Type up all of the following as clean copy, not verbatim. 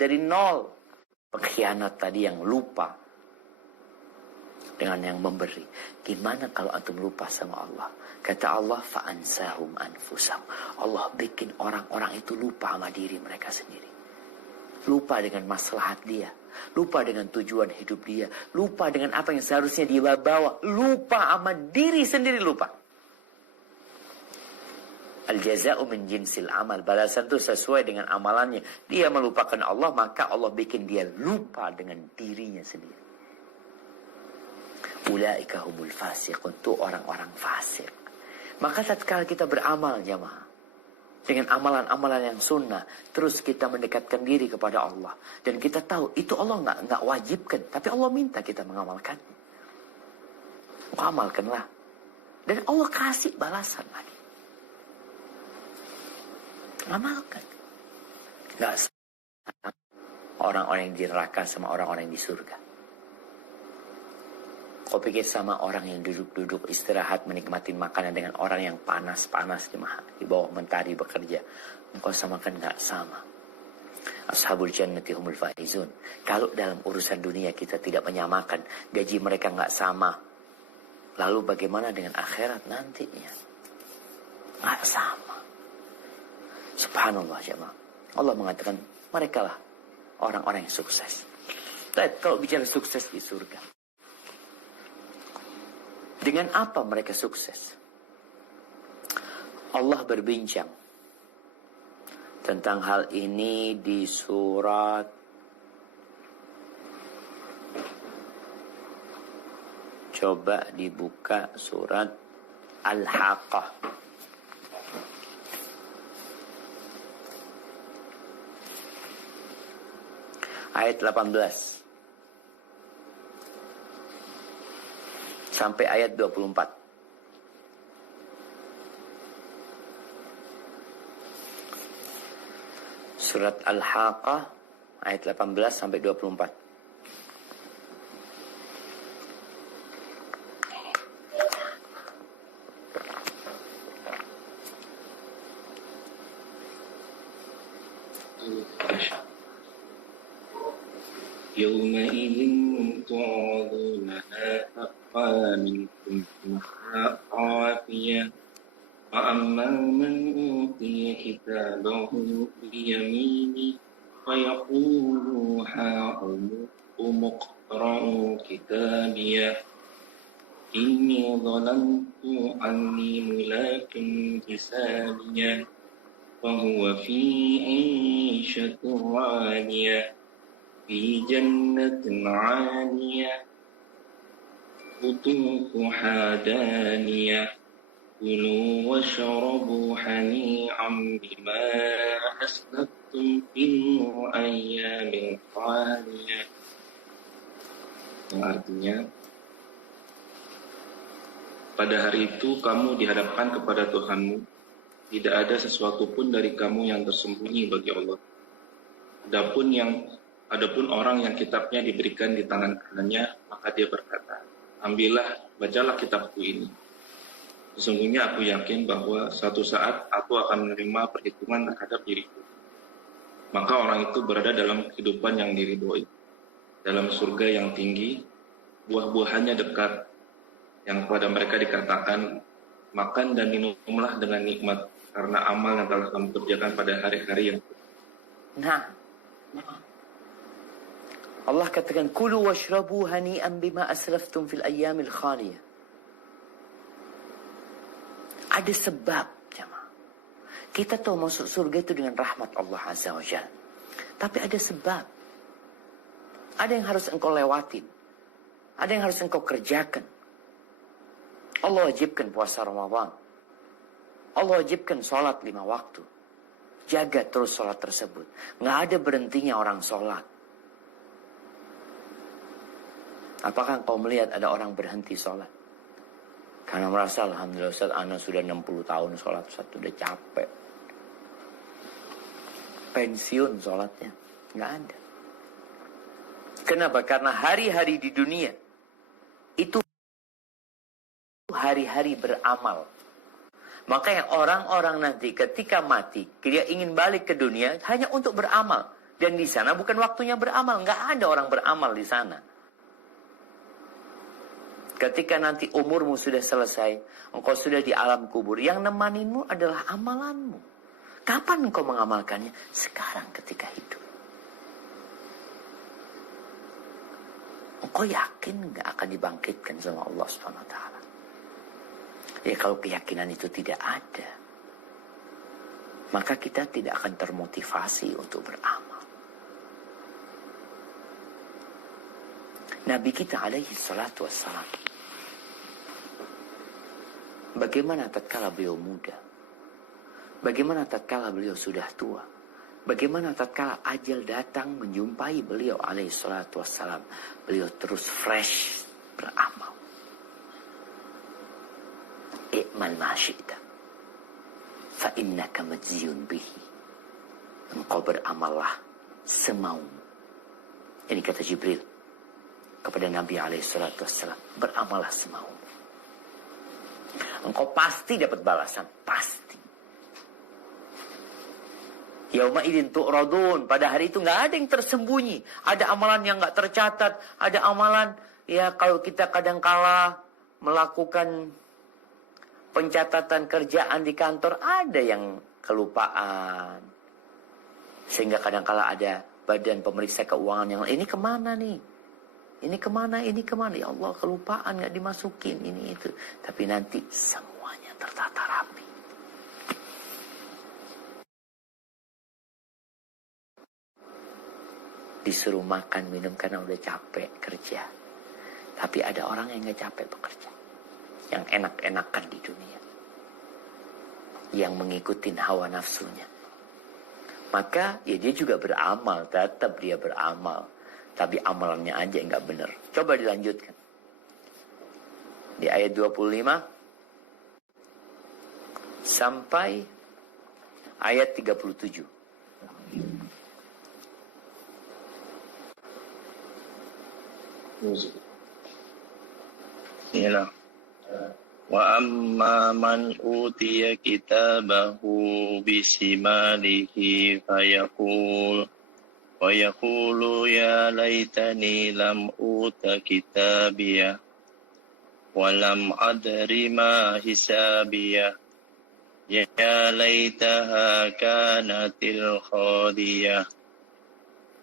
dari nol. Pengkhianat tadi yang lupa dengan yang memberi. Gimana kalau antum lupa sama Allah? Kata Allah, fa'ansahum anfusahum. Allah bikin orang-orang itu lupa sama diri mereka sendiri. Lupa dengan maslahat dia. Lupa dengan tujuan hidup dia. Lupa dengan apa yang seharusnya dia bawa. Lupa sama diri sendiri, lupa. Al-jaza'u min jinsil amal. Balasan itu sesuai dengan amalannya. Dia melupakan Allah, maka Allah bikin dia lupa dengan dirinya sendiri. Ulaika humul fasiqun. Itu orang-orang fasik. Maka tatkala kita beramal jamaah, dengan amalan-amalan yang sunnah, terus kita mendekatkan diri kepada Allah, dan kita tahu itu Allah nggak wajibkan, tapi Allah minta kita mengamalkannya. Amalkanlah, dan Allah kasih balasan lagi. Amalkan. Nggak sama orang-orang yang di neraka sama orang-orang yang di surga. Kau pikir sama orang yang duduk-duduk istirahat menikmati makanan dengan orang yang panas-panas di bawah mentari bekerja? Engkau samakan, nggak sama. Ashabul jannati humul faizun. Kalau dalam urusan dunia kita tidak menyamakan, gaji mereka nggak sama, lalu bagaimana dengan akhirat nantinya? Nggak sama. Subhanallah jemaah. Allah mengatakan mereka lah orang-orang yang sukses. Tapi kalau bicara sukses di surga, dengan apa mereka sukses? Allah berbincang tentang hal ini di surat coba dibuka surat Al-Haqqah ayat 18 sampai ayat 24. Surat Al-Haqqah ayat 18 sampai 24. Yawma'idhin tu'aduna la taqwa minkum khafiyah. وأما من أوتي كتابه بيمينه فيقول هاؤم اقرءوا كتابيه إني ظننت أني ملاق حسابيه فهو في عيشة راضية في جنة عالية قطوفها دانية كلوا واشربوا هنيئا بما أسلفتم في الأيام الخالية. Yang artinya, pada hari itu kamu dihadapkan kepada Tuhanmu, tidak ada sesuatu pun dari kamu yang tersembunyi bagi Allah. Adapun orang yang kitabnya diberikan di tangan kanannya, maka dia berkata, ambillah, bacalah kitabku ini. Sesungguhnya aku yakin bahwa suatu saat aku akan menerima perhitungan terhadap diriku. Maka orang itu berada dalam kehidupan yang diridhoi, dalam surga yang tinggi, buah-buahannya dekat, yang kepada mereka dikatakan, makan dan minumlah dengan nikmat, karena amal yang telah kamu kerjakan pada hari-hari yang Allah katakan, kulu washrabu hani'an bima aslaftum fil ayyamil khaliyah. Ada sebab, jemaah. Kita tahu masuk surga itu dengan rahmat Allah Azza wa Jalla. Tapi ada sebab. Ada yang harus engkau lewatin. Ada yang harus engkau kerjakan. Allah wajibkan puasa Ramadan. Allah wajibkan sholat 5 waktu. Jaga terus sholat tersebut. Nggak ada berhentinya orang sholat. Apakah engkau melihat ada orang berhenti sholat? Karena merasa, alhamdulillah Ustaz, ana sudah 60 tahun sholat, Ustaz udah capek. Pensiun sholatnya. Nggak ada. Kenapa? Karena hari-hari di dunia itu hari-hari beramal. Maka yang orang-orang nanti ketika mati, dia ingin balik ke dunia hanya untuk beramal. Dan di sana bukan waktunya beramal. Nggak ada orang beramal di sana. Ketika nanti umurmu sudah selesai, engkau sudah di alam kubur, yang nemaninmu adalah amalanmu. Kapan engkau mengamalkannya? Sekarang ketika hidup. Engkau yakin nggak akan dibangkitkan sama Allah Subhanahu Wa Taala? Ya kalau keyakinan itu tidak ada, maka kita tidak akan termotivasi untuk beramal. Nabi kita alaihi salatu wassalam, bagaimana tatkala beliau muda? Bagaimana tatkala beliau sudah tua? Bagaimana tatkala ajal datang menjumpai beliau alaihi salatu wassalam? Beliau terus fresh beramal. I'mal ma syi'ta fa innaka majziyun bihi. Engkau beramallah semaumu. Ini kata Jibril kepada Nabi alaihi salatu wassalam, beramallah semaumu. Engkau pasti dapat balasan, pasti. Yauma idzin tu'radun, pada hari itu nggak ada yang tersembunyi. Ada amalan yang nggak tercatat, ada amalan ya kalau kita kadangkala melakukan pencatatan kerjaan di kantor ada yang kelupaan. Sehingga kadangkala ada badan pemeriksa keuangan yang ini kemana nih? Ini kemana? Ini kemana? Ya Allah, kelupaan, nggak dimasukin ini itu. Tapi nanti semuanya tertata rapi. Disuruh makan minum karena udah capek kerja. Tapi ada orang yang nggak capek bekerja, yang enak-enakan di dunia, yang mengikuti hawa nafsunya. Maka ya dia juga beramal, tetap dia beramal. Tapi amalannya aja nggak benar. Coba dilanjutkan. Di ayat 25 sampai ayat 37. Bismillah. Wa amma man utiya kitabahu bisimalihi fayaqulu ya laitani lam uta kitabiyah wa lam adri ma hisabiyah ya laitaha kanatil khadiyah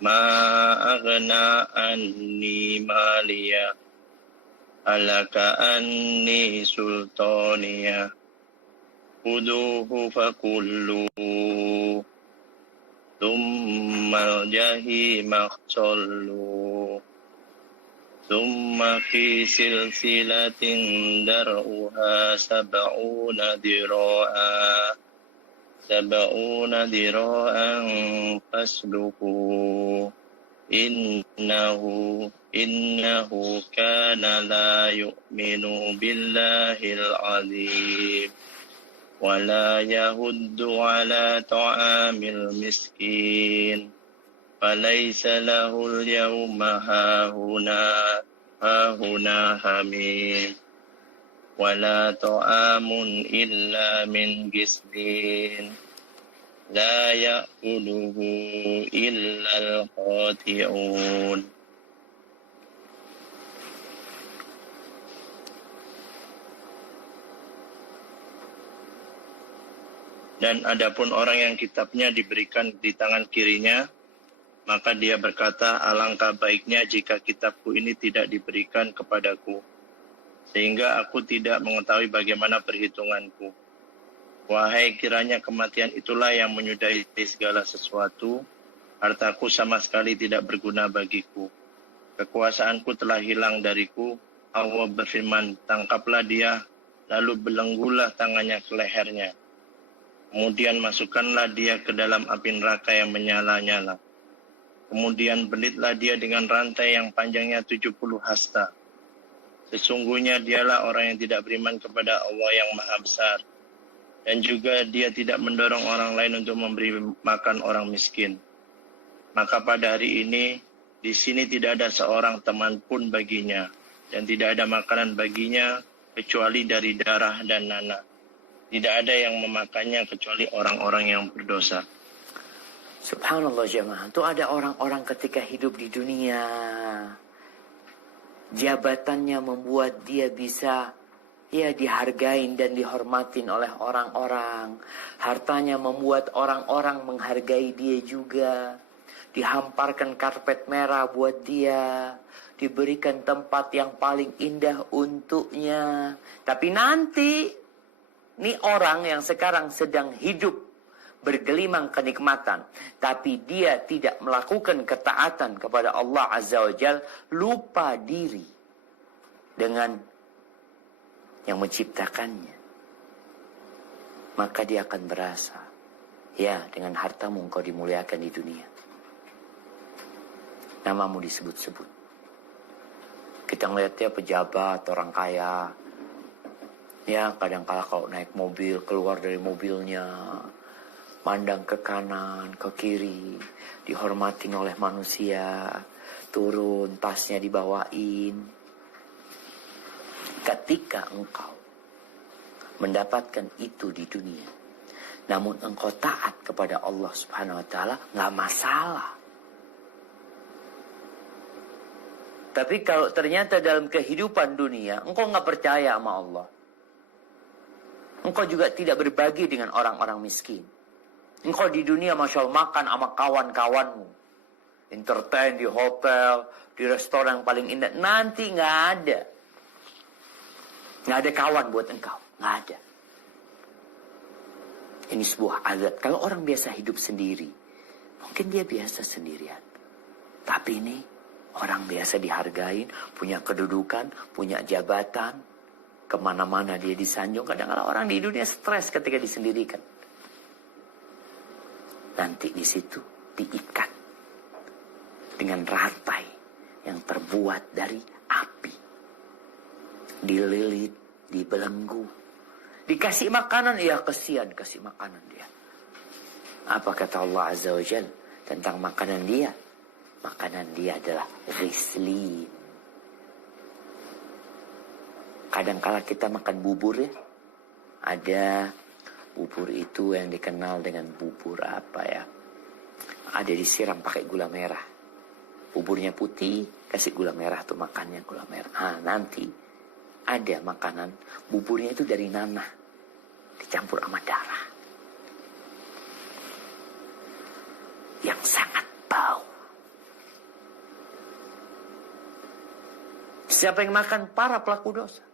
ma aghna anni maliyah alaka anni sultaniya khuduhu fakullu thumma jahima sallu thumma fi silsilatin dar'uha sab'una dira'an fasluku innahu kana la yu'minu billahil azim wa la yahuddu ala ta'amil miskin falaysa lahul yawma hahuna hamim wa la ta'amun illa min gismin la ya'kuluhu illa al-khati'un. Dan adapun orang yang kitabnya diberikan di tangan kirinya, maka dia berkata, alangkah baiknya jika kitabku ini tidak diberikan kepadaku, sehingga aku tidak mengetahui bagaimana perhitunganku. Wahai kiranya kematian itulah yang menyudahi segala sesuatu, hartaku sama sekali tidak berguna bagiku. Kekuasaanku telah hilang dariku. Allah berfirman, tangkaplah dia, lalu belenggulah tangannya ke lehernya. Kemudian masukkanlah dia ke dalam api neraka yang menyala-nyala. Kemudian belitlah dia dengan rantai yang panjangnya 70 hasta. Sesungguhnya dialah orang yang tidak beriman kepada Allah yang Maha Besar. Dan juga dia tidak mendorong orang lain untuk memberi makan orang miskin. Maka pada hari ini, di sini tidak ada seorang teman pun baginya. Dan tidak ada makanan baginya kecuali dari darah dan nanah. Tidak ada yang memakannya kecuali orang-orang yang berdosa. Subhanallah jemaah, itu ada orang-orang ketika hidup di dunia, jabatannya membuat dia bisa dihargain dan dihormatin oleh orang-orang. Hartanya membuat orang-orang menghargai dia juga. Dihamparkan karpet merah buat dia, diberikan tempat yang paling indah untuknya. Tapi nanti, ini orang yang sekarang sedang hidup bergelimang kenikmatan, tapi dia tidak melakukan ketaatan kepada Allah Azza wa Jal, lupa diri dengan yang menciptakannya. Maka dia akan berasa, ya, dengan hartamu engkau dimuliakan di dunia, namamu disebut-sebut. Kita ngeliat ya pejabat, orang kaya, ya kadang-kala kalau naik mobil, keluar dari mobilnya, mandang ke kanan, ke kiri, dihormati oleh manusia, turun, tasnya dibawain. Ketika engkau mendapatkan itu di dunia, namun engkau taat kepada Allah Subhanahu wa Ta'ala, nggak masalah. Tapi kalau ternyata dalam kehidupan dunia engkau nggak percaya sama Allah, engkau juga tidak berbagi dengan orang-orang miskin. Engkau di dunia Masya Allah makan sama kawan-kawanmu, entertain di hotel, di restoran yang paling indah. Nanti nggak ada. Nggak ada kawan buat engkau. Nggak ada. Ini sebuah adat. Kalau orang biasa hidup sendiri, mungkin dia biasa sendirian. Tapi ini orang biasa dihargain, punya kedudukan, punya jabatan. Kemana-mana dia disanjung. Kadang-kadang orang di dunia stres ketika disendirikan. Nanti di situ diikat dengan rantai yang terbuat dari api, dililit, dibelenggu, dikasih makanan, ya kesian kasih makanan dia. Apa kata Allah Azza wa Jal tentang makanan dia? Makanan dia adalah ghislin. Kadang-kala kita makan bubur ya, ada bubur itu yang dikenal dengan bubur apa ya? Ada disiram pakai gula merah. Buburnya putih, kasih gula merah tuh makannya gula merah. Nanti ada makanan buburnya itu dari nanah dicampur sama darah yang sangat bau. Siapa yang makan? Para pelaku dosa.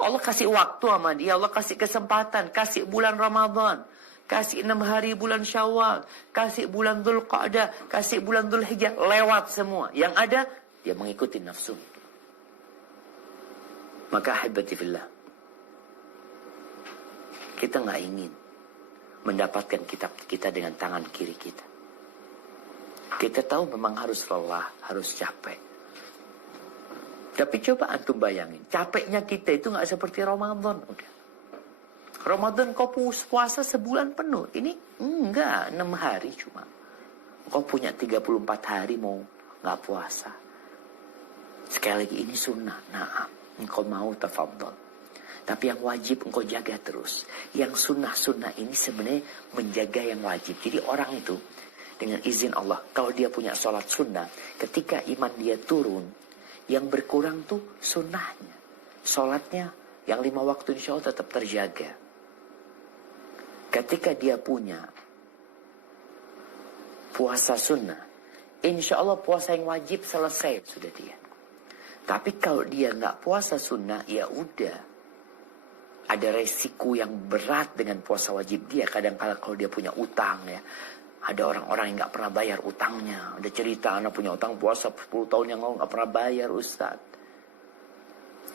Allah kasih waktu sama dia, Allah kasih kesempatan, kasih bulan Ramadan, kasih 6 hari bulan Syawal, kasih bulan Dzulqa'dah, kasih bulan Dzulhijjah, lewat semua. Yang ada, dia mengikuti nafsu. Maka ahibati fillah, kita nggak ingin mendapatkan kitab kita dengan tangan kiri kita. Kita tahu memang harus lelah, harus capek. Tapi coba antum bayangin, capeknya kita itu nggak seperti Ramadan. Udah. Ramadan kau puasa sebulan penuh. Ini enggak, 6 hari cuma. Kau punya 34 hari mau nggak puasa. Sekali lagi ini sunnah. Nah, engkau mau tafadhol. Tapi yang wajib engkau jaga terus. Yang sunnah-sunnah ini sebenarnya menjaga yang wajib. Jadi orang itu dengan izin Allah, kalau dia punya sholat sunnah, ketika iman dia turun, yang berkurang tuh sunnahnya. Sholatnya yang 5 waktu insya Allah tetap terjaga. Ketika dia punya puasa sunnah, insya Allah puasa yang wajib selesai sudah dia. Tapi kalau dia nggak puasa sunnah, ya udah. Ada resiko yang berat dengan puasa wajib dia. Kadang-kadang kalau dia punya utang ya. Ada orang-orang yang nggak pernah bayar utangnya. Ada cerita anak punya utang puasa 10 tahun yang lalu nggak pernah bayar, Ustaz.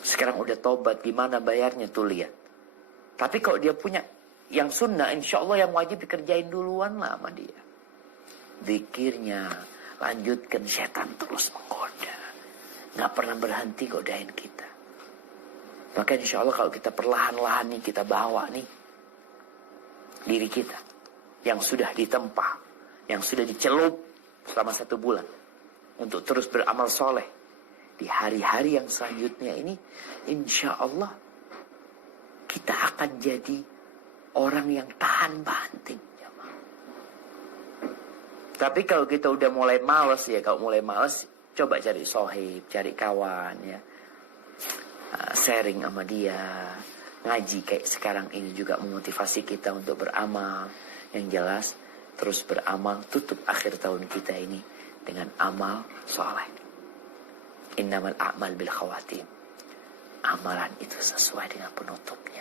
Sekarang udah tobat, gimana bayarnya tuh lihat. Tapi kalau dia punya yang sunnah, insya Allah yang wajib dikerjain duluan lah sama dia. Zikirnya, lanjutkan, setan terus menggoda. Nggak pernah berhenti godain kita. Maka insya Allah kalau kita perlahan-lahan nih kita bawa nih diri kita yang sudah ditempa, yang sudah dicelup selama 1 bulan untuk terus beramal soleh di hari-hari yang selanjutnya ini, insya Allah kita akan jadi orang yang tahan banting. Tapi kalau kita udah mulai males ya, coba cari sohib, cari kawan ya. Sharing sama dia, ngaji kayak sekarang ini juga memotivasi kita untuk beramal. Yang jelas terus beramal, tutup akhir tahun kita ini dengan amal soleh. Innamal a'mal bil khawatim. Amalan itu sesuai dengan penutupnya.